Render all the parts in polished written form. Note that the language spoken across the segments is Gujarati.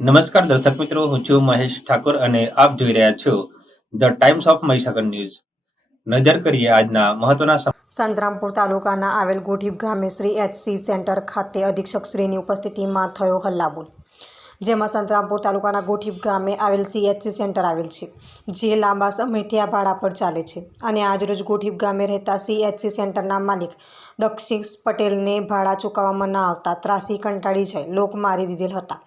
નમસ્કાર દર્શક મિત્રો, હું છું મહેશ ઠાકોર અને આપ જોઈ રહ્યા છો the times of Mahisagar news. નજર કરીએ આજના મહત્વના સંતરામપુર તાલુકાના આવેલ ગોઠીપ ગામે શ્રી એચસી સેન્ટર ખાતે અધિક્ષકશ્રીની ઉપસ્થિતિમાં થયો હલ્લાબોલ, જેમાં સંતરામપુર તાલુકાના ગોઠીપ ગામે આવેલ સીએચસી સેન્ટર આવેલ છે, જે લાંબા સમયથી આ ભાડા પર ચાલે છે અને આજરોજ ગોઠીપ ગામે રહેતા સીએચસી સેન્ટરના માલિક દક્ષિશ પટેલને ભાડા ચૂકવવામાં ન આવતા ત્રાસી કંટાળી જાય લોક મારી દીધેલ હતા,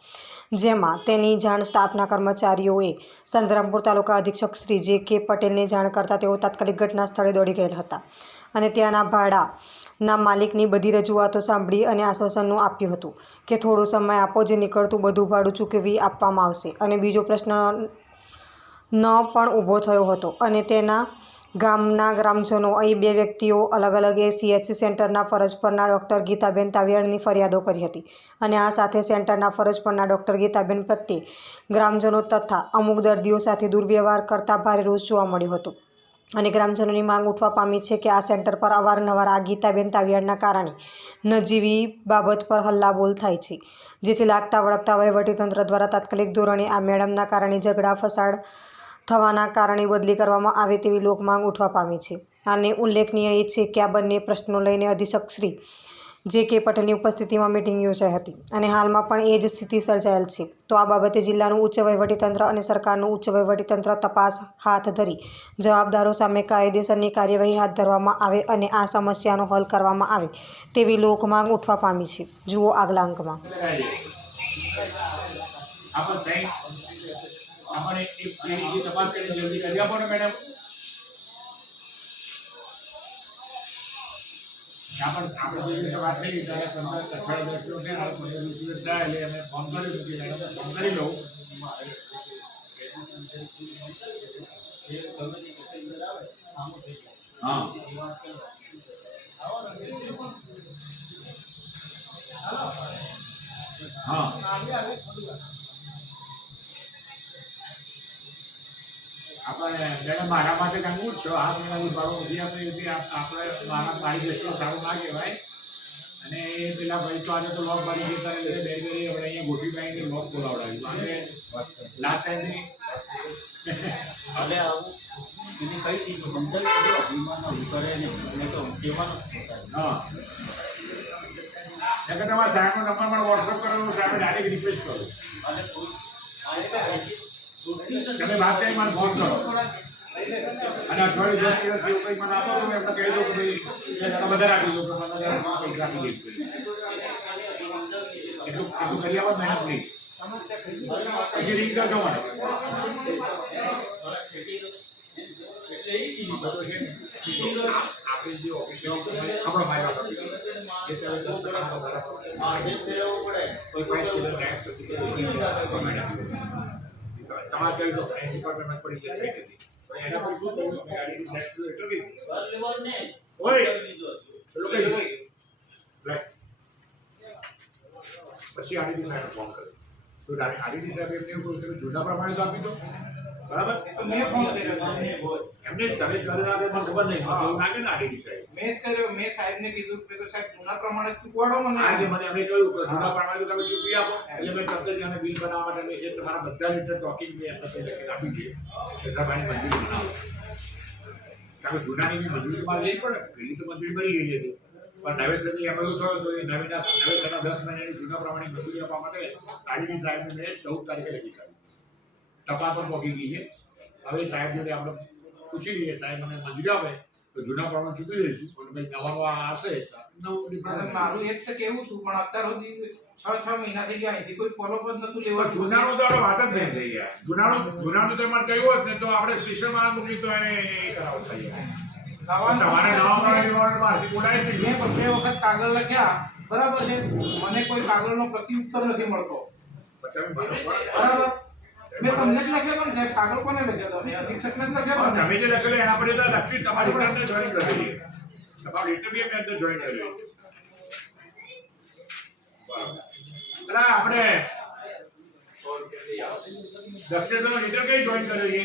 જેમાં તેની જાણ સ્ટાફના કર્મચારીઓએ સંતરામપુર તાલુકા અધિક્ષક શ્રી જે કે પટેલને જાણ કરતા તેઓ તાત્કાલિક ઘટના સ્થળે દોડી ગયેલ હતા અને ત્યાંના ભાડાના માલિકની બધી રજૂઆતો સાંભળી અને આશ્વાસનનું આપ્યું હતું કે થોડો સમય આપો, જે નીકળતું બધું ભાડું ચૂકવી આપવામાં આવશે. અને બીજો પ્રશ્ન ન પણ ઊભો થયો હતો અને તેના ગામના ગ્રામજનો અહીં બે વ્યક્તિઓ અલગ અલગ સીએચસી સેન્ટરના ફરજ પરના ડૉક્ટર ગીતાબેન તાવિયાડની ફરિયાદો કરી હતી અને આ સાથે સેન્ટરના ફરજ પરના ડૉક્ટર ગીતાબેન પ્રત્યે ગ્રામજનો તથા અમુક દર્દીઓ સાથે દુર્વ્યવહાર કરતા ભારે રોષ જોવા મળ્યો હતો અને ગ્રામજનોની માંગ ઉઠવા પામી છે કે આ સેન્ટર પર અવારનવાર આ ગીતાબેન તાવિયાડના કારણે નજીવી બાબત પર હલ્લાબોલ થાય છે, જેથી લાગતા વળગતા વહીવટીતંત્ર દ્વારા તાત્કાલિક ધોરણે આ મેડમના કારણે ઝઘડા ફસાડ થવાના કારણે બદલી કરવામાં આવે તેવી લોકમાંગ ઉઠવા પામી છે. અને ઉલ્લેખનીય એ છે કે આ બંને પ્રશ્નો લઈને અધિક્ષક શ્રી જે કે પટેલની ઉપસ્થિતિમાં મિટિંગ યોજાઈ હતી અને હાલમાં પણ એ જ સ્થિતિ સર્જાયેલ છે. તો આ બાબતે જિલ્લાનું ઉચ્ચ વહીવટીતંત્ર અને સરકારનું ઉચ્ચ વહીવટીતંત્ર તપાસ હાથ ધરી જવાબદારો સામે કાયદેસરની કાર્યવાહી હાથ ધરવામાં આવે અને આ સમસ્યાનો હલ કરવામાં આવે તેવી લોકમાંગ ઉઠવા પામી છે. જુઓ આગલા અંકમાં. આપણે એ તપાસ કરીને જલ્દી કરી આપો ને મેડમ. આપણે જે વાત કરી ત્યારે 15 અઠવાડિયા દિવસો ને 15 દિવસ થાય એટલે અમે ફોન કર્યો કે ફોન કરી લઉં. હા હા આપણે મેડમ મારા માટે કાંઈ છો આ મહિનાનું ભાડું નથી આપણે મારી દ્રષ્ટિએ સારું ના કહેવાય. અને એ પેલા ભાઈ તો આજે તો લોક મારી જતા બે બે આપણે અહીંયા ગોઠવી પાઈને લોક બોલાવડાવ્યું અને લાસ્ટ ટાઈમની હવે આવું એને કઈ ચીજ સમજાવી અભિમાન ઉભું કરે નહીં તો કહેવાનું. હા એટલે તમારા સાહેબનો નંબર મને વોટ્સઅપ કરેલો, સાહેબ ડાયરેક્ટ રિક્વેસ્ટ કરો તમે વાત કરી મને ફોન કરો અને અઠવાડિયું 10 દિવસ એવું કંઈ મને આપો તો એમને કહી દો કે ભાઈ બધા રાખી દો કે મને પૈસા આપી દઈશ. એટલું કરી આવો મહેનત નહીં. પછી રિંગ કરજો મને. આપણી જે ઓફિસો આપણો મારી વાત કોઈ 5 છેલ્લે ટેક્સ તમારે કહી દો ડિપાર્ટમેન્ટ પડી જાય થઈ નથી એના પર શું કહ્યું અમે ગાડીની સાઈડ ઇન્ટરવ્યુ ઓય લોકો પછી આડીની સાઈડ ફોન કર્યો તો આડીની સાહેબ એમને એવું કહ્યું કે જૂના પ્રમાણે તો આપી દો બરાબર. મેં ફોન કર્યો એમને તમે કરી ના મને ખબર નહીં એવું ના કે ને આડીની સાહેબ મેં કર્યો. મેં સાહેબને કીધું કે સાહેબ જૂના પ્રમાણે ચૂકવાડો મને. આજે મને એમને કહ્યું કે જૂના પ્રમાણે તમે ચૂકવી આપો એટલે મેં તરત જ એને બિલ બનાવવા માટે એ તમારા બધા લીટર ટોકિંગ મેં લખીને આપી છે છેલ્લાભાઈની મંજૂરી બનાવો. કારણ કે જૂનાની બી મંજૂરી મારે લેવી પડે. પેલી તો મંજૂરી મળી ગઈ હતી પણ નવેસરની એમ એવું થયું તો એ નવેના 10 મહિનાની જૂના પ્રમાણે મંજૂરી આપવા માટે આડીની સાહેબને મેં 14 તારીખે લખી કાઢી. ટપા પર પહોંચી ગઈ છે. હવે સાહેબ જોડે આપણે પૂછી લઈએ, સાહેબ મને મંજૂરી આપે તો જૂના પ્રમાણે ચૂકવી દઈશું પણ ભાઈ નવાનું આવશે નવું ડિપાર્ટમેન્ટ. મારું એક તો કેવું હતું પણ અત્યાર સુધી 6 મહિના થઈ ગયા છે કોઈ ફોલોઅપ જ નતું લેવા. જૂનાનો તો આપણે વાત જ નહીં થઈ ગયા. જૂનાનું તો એમાં કહ્યું હોત ને તો આપણે સ્પેશિયલ માં મૂકી તો એને એ કરાવ થઈ જાય. તમારે નવા પ્રમાણે બોલાય જ નહીં. મેં 2 વખત કાગળ લખ્યા બરાબર છે, મને કોઈ કાગળનો પ્રત્યુત્તર નથી મળતો. બરાબર મેં તમને જ લખ્યો હતો સાહેબ. કાગળ કોને લખ્યો હતો? મેં અધિક્ષકને જ લખ્યો હતો. તમે જે લખેલું એના પર તો લખ્યું તમારી રિટર્નને જોઈન કરેલી. તમારું ઇન્ટરવ્યુ મેં તો જોઈન કરેલું. બરાબર આપણે દક્ષિણનો રિટર્ન કઈ જોઈન કર્યો છે?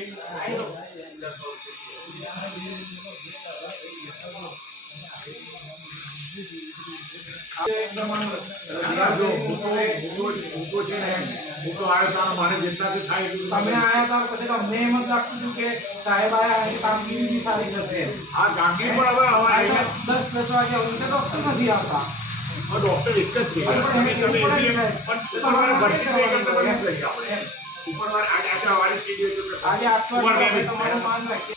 હું તો આવ્યો તારા મારે જેટલાથી થાય એટલું તમે આયા ત્યાર પછી તો અમને એમ જ લાગતું હતું કે સાહેબ આયા એની કામગીરી બી સારી થશે. આ કામગીરી પણ હવે આયા અમારે 10 વાગ્યા સુધી તો ડૉક્ટર નથી આવતા. ડોક્ટર એક જ છે તમે ઉપરવાળા ભરતી તો આગળ તો બની જ લઈએ આપણે ઉપરવાળા આજે વાળી સીડી હોય તો આજે 8 વાગે તમારું માન રાખીએ.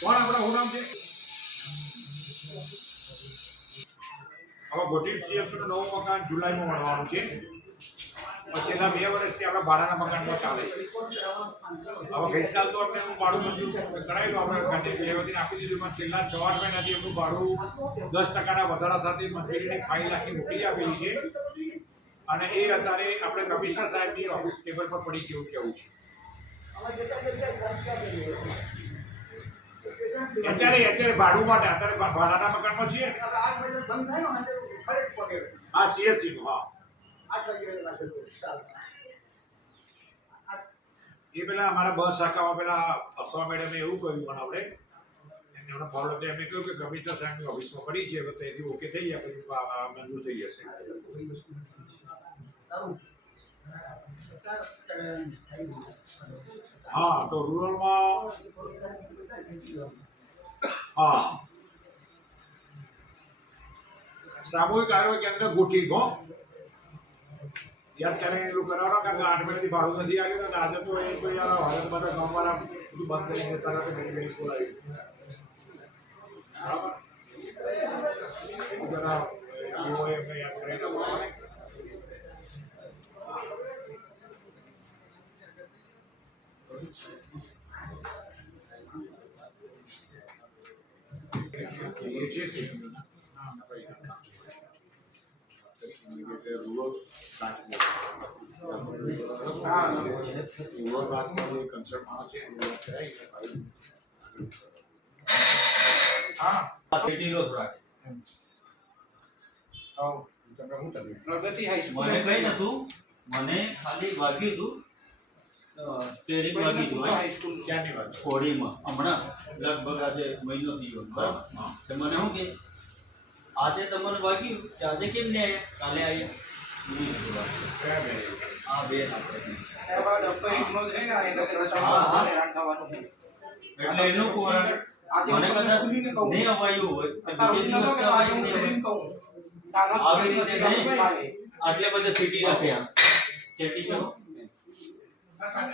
કોણ આપણા શું નામ છે હવે ગોટીપ સીએફસીનું નવું મકાન જુલાઈમાં મળવાનું છે છેલ્લા 2 વર્ષથી આપણા ભાડાના મકાનમાં ચાલે છે. હવે ગઈ સાલ તો આપણે એનું ભાડું મંજૂર કરાયેલું આપણે ઘાટી લેવાથી આપી દીધું પણ છેલ્લા 6-8 મહિનાથી એમનું ભાડું 10% વધારા સાથે મંજૂરીની ફાઇલ આખી મોકલી આપેલી છે અને એ અત્યારે આપણે કમિશનર સાહેબની ઓફિસ ટેબલ પર પડી ગયું કેવું છે. અત્યારે ભાડું માટે અત્યારે ભાડાના મકાનમાં છીએ. હા સીએસસી નું હા એ પેલા અમારા બસ શાખામાં પેલા અસવા મેડમે એવું કહ્યું પણ આપણે એમનો ફોન હતો એમને કહ્યું કે કમિશનર સાહેબની ઓફિસમાં પડી છે તો તેથી ઓકે થઈ જાય પછી મંજૂર થઈ જશે. હા તો રૂરલમાં હા સામૂહિક આરોગ્ય કેન્દ્ર ગોઠી હો યાદ કરીને એટલું કરાવવાનું કારણ કે 8 મહિનાથી ભાડું નથી આવ્યું ને આજે તો એ તો યાર હવે બધા ગામવાળા બધું બંધ કરી દેતા હતા ઘણી ઘણી ખોલાવી બરાબર જરા એવો એમને યાદ કરીને પ્રગતિ હાઈસ્કૂલ મને કઈ નતું મને ખાલી વાગ્યું હતું સ્ટેરિંગ વાગ્યું હતું હાઈસ્કૂલ ક્યાંની વાત છે? કોડીમાં હમણાં લગભગ આજે મહિનો થઈ ગયો બરાબર તો મને શું કે આજે તમને વાગ્યું કે આજે કેમ નહીં આવ્યા કાલે આવ્યા એવી રીતે વાત છે. કયા બે? આ બે આપણે એવા ડૉક્ટર એકનો જ રહે ને એના કરતા હા. હેરાન થવાનું. એટલે એનું કોણ મને કદાચ નહીં અવાયું હોય તો બીજે દિવસ તો અવાયું નહીં હોય. આવી રીતે નહીં આટલે બધે સિટી રાખ્યા સિટી તો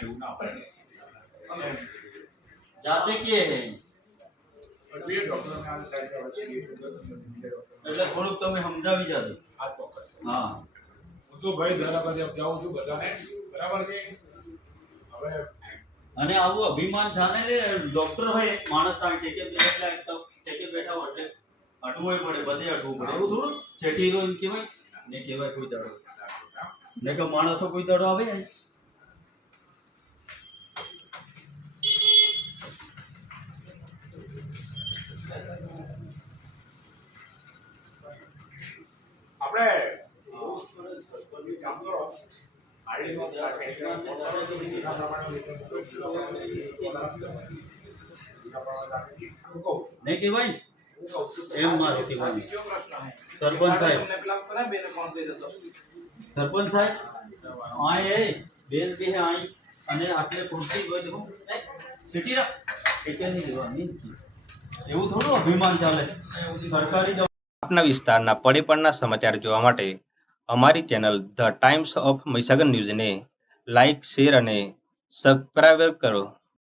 એવું ના પડે જાતે કે હે પણ બે ડોક્ટરને આ સાઈડ પર છે એટલે થોડુંક તમે સમજાવી જાજો. આ ચોક્કસ હા હું તો ભાઈ દર વખતે જાઉં છું બધાને બરાબર છે હવે અને આવું અભિમાન જાણે રે ડોક્ટર હોય માણસ ત્યાં ટેકે બેઠા હોય એટલે અટવું પડે બધે અટવું પડે એવું થોડું સેટી રો એમ કહેવાય ને કહેવાય કોઈ દાડો ને કે માણસો કોઈ દાડો આવે ને આપણે કામ કરો આઈડીનો નહીં કહેવાય ને એમ મારું કહેવાનું. બીજો પ્રશ્ન છે. સરપંચ સાહેબ તમને પેલા કયા બેને ફોન કર્યો હતો? સરપંચ સાહેબ આય એ બેન કે આય અને આટલે પૂરતી હોય તો સિટી રા ટેકે નહીં લેવાની એવું થોડું અભિમાન ચાલે સરકારી આપના વિસ્તારના પડે સમાચાર જોવા માટે અમારી channel the times of Mahisagar ન્યૂઝને લાઇક શેર અને સબસ્ક્રાઇબ કરો.